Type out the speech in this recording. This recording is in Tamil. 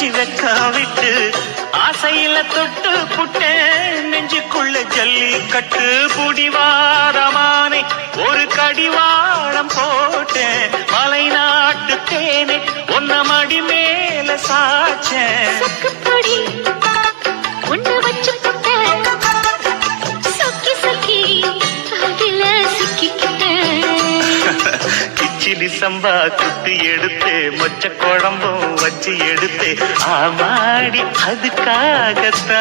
உச்சி வெக்கம் விட்டு ஆசையில தொட்டு புட்டேன் நெஞ்சுக்குள்ள ஜல்லி கட்டு புடிவாரமானே ஒரு கடிவாளம் போட்டேன் மலை நாட்டு தேனே ஒன்ன மடி மேல சாச்சேன் கிச்சிலி சம்பா குட்டி எடுத்து மொச்ச குழம்பும் வச்சு எடுத்து ஆமாடி அதுக்காகத்தான்